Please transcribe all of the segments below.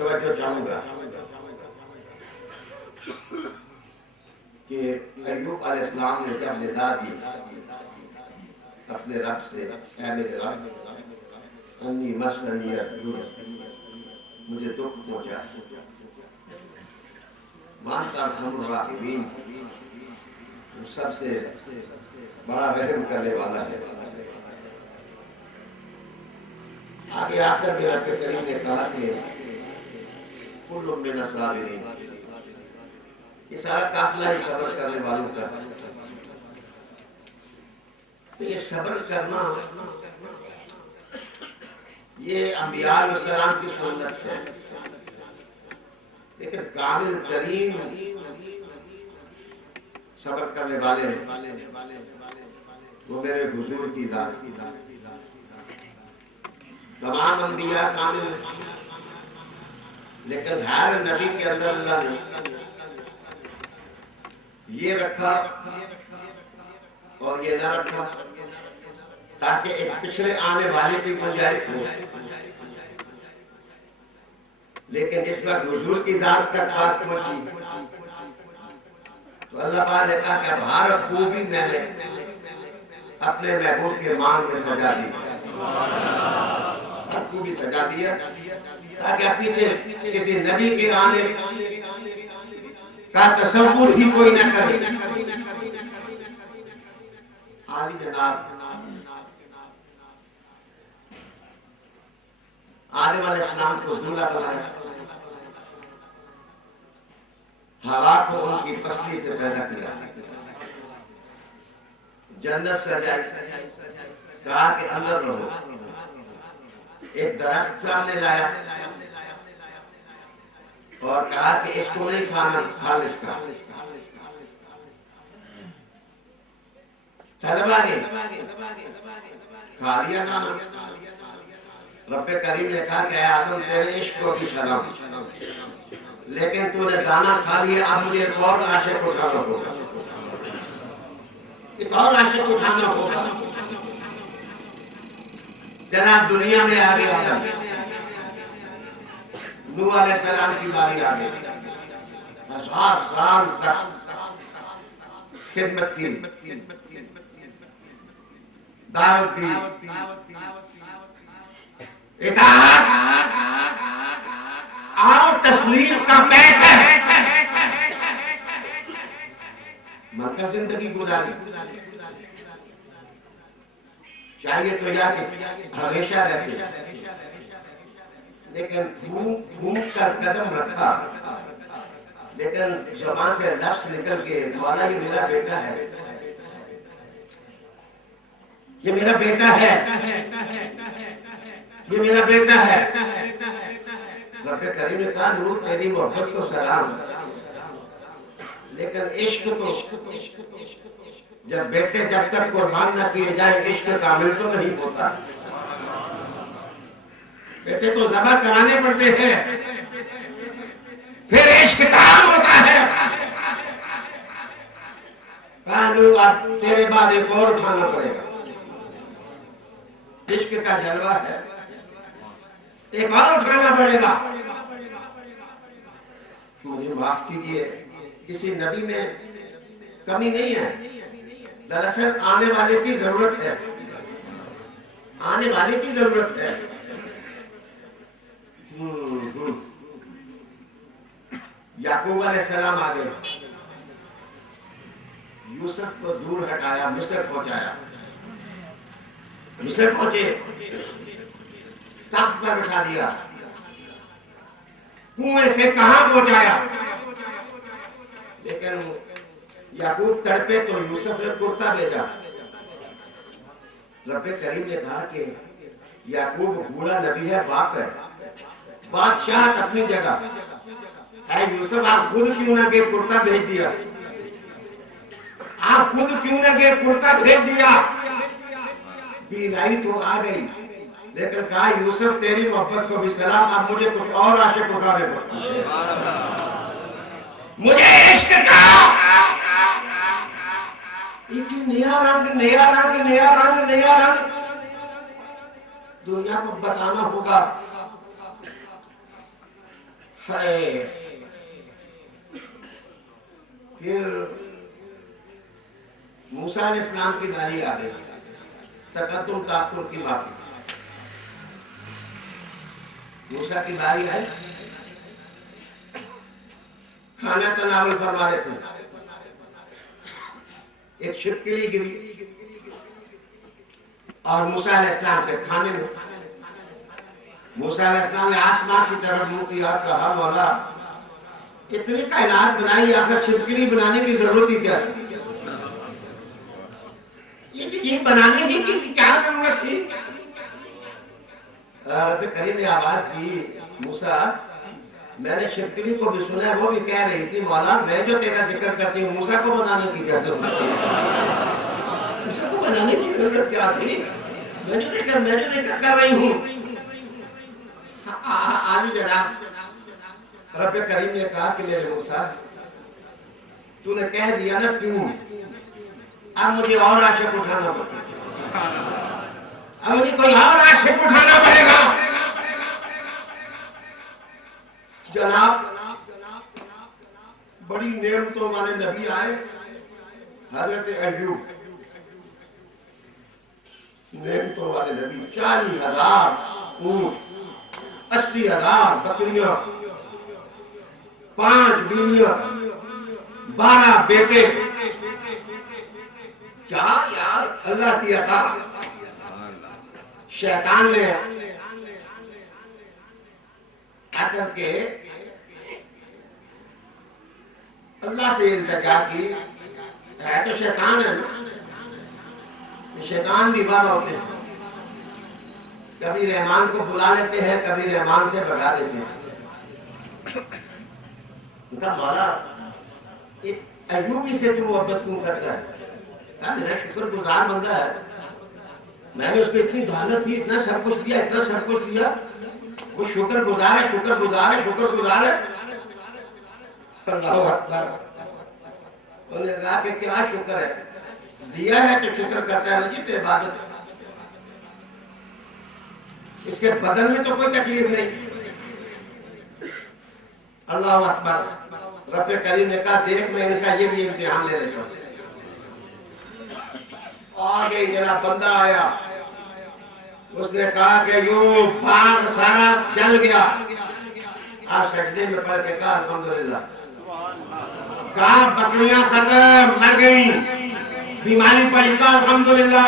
توجہ چاہوں گا کہ ایوب علیہ السلام نے جب ندا دی اپنے رب سے، اے میرے رب انی مسنی الضر، مجھے دکھ پہنچا، وانت ارحم الراحمین، وہ سب سے بڑا رحم کرنے والا ہے۔ آگے آخر میں رب کریم نے کہا کہ کل من الصابرین، یہ سارا قافلہ ہی صبر کرنے والوں کا۔ تو یہ صبر کرنا یہ انبیاء علیہ السلام کی سنت ہے، لیکن کامل ترین صبر کرنے والے وہ میرے حضور کی ذات۔ تمام انبیاء کامل، لیکن ہر نبی کے اندر اللہ نے یہ رکھا اور یہ نہ رکھا تاکہ ایک پچھلے آنے والے کی گنجائش ہو۔ لیکن جس وقت حضور کی ذات تک بات پہنچی تو اللہ پاک نے کہا کہ اب ہر خوبی میں نے اپنے محبوب کے مان میں سجا دی، ہر خوبی سجا دیا تاکہ پیچھے کسی نبی کے آنے کا تصور ہی کوئی نہ کرے۔ عالی جناب آدم علیہ السلام کو دلہا بنایا، ہوا کو ان کی پسلی سے پیدا کیا، جنت سجائی، کہا کہ اندر رہو، ایک درخت سامنے لایا اور کہا کہ اس کو نہیں کھانا، خالص کا طلبا نے کھا لیا کھانا۔ رب کریم نے کہا کہ اے آدم تیرے عشق کو بھی سلام، لیکن تو نے دانا کھا لیا، اب مجھے ایک اور عاشق اٹھانا ہوگا، ایک اور عاشق اٹھانا ہوگا۔ جناب دنیا میں آگے آدم، نوح علیہ السلام کی باری آ گئی، 1000 سال تک خدمت کی، دعوت دی، اطاعت اور تسلیم کا پیک ہے، مرکز زندگی گزاری۔ چاہیے تو یا کہ ہمیشہ رہتے، لیکن گھوم کر قدم رکھا، لیکن زبان سے لفظ نکل کے مولا یہ میرا بیٹا ہے، یہ میرا بیٹا ہے، یہ میرا بیٹا ہے۔ رب کریم نے کہا نور تیری محبت کو سلام، لیکن عشق کو جب بیٹے جب تک قربان نہ کیے جائیں عشق کامل تو نہیں ہوتا۔ بیٹے تو ذبح کرانے پڑتے ہیں، پھر عشق کام ہوتا ہے۔ اب تیرے بعد ایک اور اٹھانا پڑے گا، عشق کا جلوہ ہے، ایک اور اٹھانا پڑے گا۔ مجھے معاف کیجیے، کسی نبی میں کمی نہیں ہے، دراصل آنے والے کی ضرورت ہے، آنے والے کی ضرورت ہے۔ یعقوب علیہ السلام آ گئے، یوسف کو دور ہٹایا، مصر پہنچایا، مصر پہنچے، تخت پر بٹھا دیا، کنویں سے کہاں پہنچایا، لیکن یعقوب تڑپے تو یوسف نے کرتا بھیجا۔ رب کریم نے کہا کہ یعقوب بوڑھا نبی ہے، باپ ہے، بادشاہ اپنی جگہ، اے یوسف آپ خود کیوں نہ گئے کرتا بھیج دیا، آپ خود کیوں نہ گئے کرتا بھیج دیا۔ بیرائی تو آ گئی، لیکن کہا یوسف تیری محبت کو بھی سلام، اب مجھے کچھ اور عاشق اٹھانے پڑتے، مجھے عشق کا نیا رنگ، نیا رنگ، نیا رنگ، نیا رنگ دنیا کو بتانا ہوگا۔ ہے پھر موسیٰ علیہ السلام کی باری آ گئی، تقدم تاخر کی معافی۔ موسیٰ کی باری آئی، کھانا تناول فرما رہے تھے، ایک چھپکلی گری اور موسیٰ علیہ السلام کے کھانے میں۔ موسیٰ علیہ السلام نے آسمان کی طرف منہ کیا اور کہا مولا اتنی کائنات بنائی، آخر چھپکلی بنانے کی ضرورت ہی کیا تھی؟ یہ بنانے کی کیا ضرورت تھی؟ رب کریم نے آواز دی، موسیٰ میں نے چھپکلی کو بھی سنا، وہ بھی کہہ رہی تھی مولا میں جو تیرا ذکر کرتی ہوں موسیٰ کو بنانے کی کیا ضرورت تھی؟ موسیٰ کو بنانے کی ضرورت کیا تھی؟ میں جو ذکر کر رہی ہوں۔ آج جناب رب کریم نے کہا کہ میرے موسیٰ تو نے کہہ دیا نا کیوں، اب مجھے اور عاشق اٹھانا پڑے گا، اب مجھے کوئی اور عاشق اٹھانا پڑے گا۔ جناب بڑی نعمتوں والے نبی آئے، حضرت ایوب نعمتوں والے نبی، 40,000 اونٹ، 80,000 بکریاں، 5 بیویاں، 12 بیٹے، کیا یار اللہ کی عطا۔ شیطان نے آ کر کے اللہ سے التجا کی، ہے تو شیطان ہے نا، شیطان بھی بابا ہوتے ہیں، کبھی رحمان کو بلا لیتے ہیں، کبھی رحمان سے بگا دیتے ہیں۔ مولا ایوبی سے تو محبت کیوں کرتا ہے؟ میرا شکر گزار بندہ ہے، میں نے اس کو اتنی دولت دی، اتنا سب کچھ دیا، اتنا سب کچھ دیا، وہ شکر گزار ہے، شکر گزار ہے، شکر گزار ہے۔ اللہ اکبر۔ انہوں نے کہا کہ کیا شکر ہے، دیا ہے تو شکر کرتا ہے جی، تو عبادت اس کے بدن میں تو کوئی تکلیف نہیں۔ اللہ اکبر۔ رب کریم نے کہا دیکھ میں ان کا یہ بھی امتحان لے لیتا ہوں۔ آگے میرا بندہ آیا، اس نے کہا کہ یوں باغ سارا جل گیا، آپ سجدے میں پڑھ کے کہا الحمدللہ۔ کہا بکریاں ختم، مر گئی، بیماری پڑی، کہا الحمدللہ۔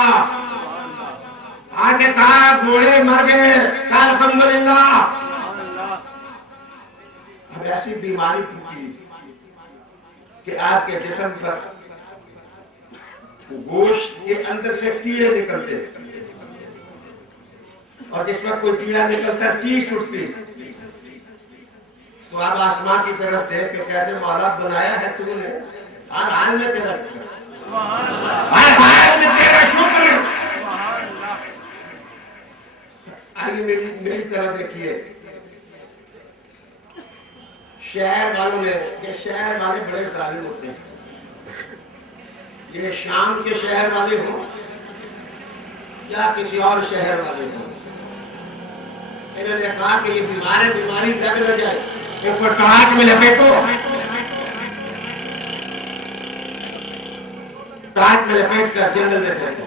آگے کہا گھوڑے مر گئے، کہا الحمدللہ۔ اب ایسی بیماری تھی کہ آپ کے جسم پر گوشت کے اندر سے کیڑے نکلتے، اور جس میں کوئی کیڑا نکلتا چیز اٹھتی، تو آپ آسمان کی طرف دیکھ کے کہتے مولا بنایا ہے تو نے، ہر حال میں تیرا شکر۔ آئیے میری طرف دیکھیے، شہر والوں نے، کہ شہر والے بڑے ظالم ہوتے ہیں، یہ شام کے شہر والے ہوں یا کسی اور شہر والے ہوں، انہوں نے کہا کہ یہ بیماری لگ نہ جائے، ان کو ٹانک میں لپیٹو، ٹانک میں لپیٹ کر جنگل میں پھینکو۔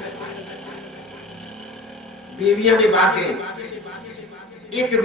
بیویاں بھی بھاگ گئیں، ایک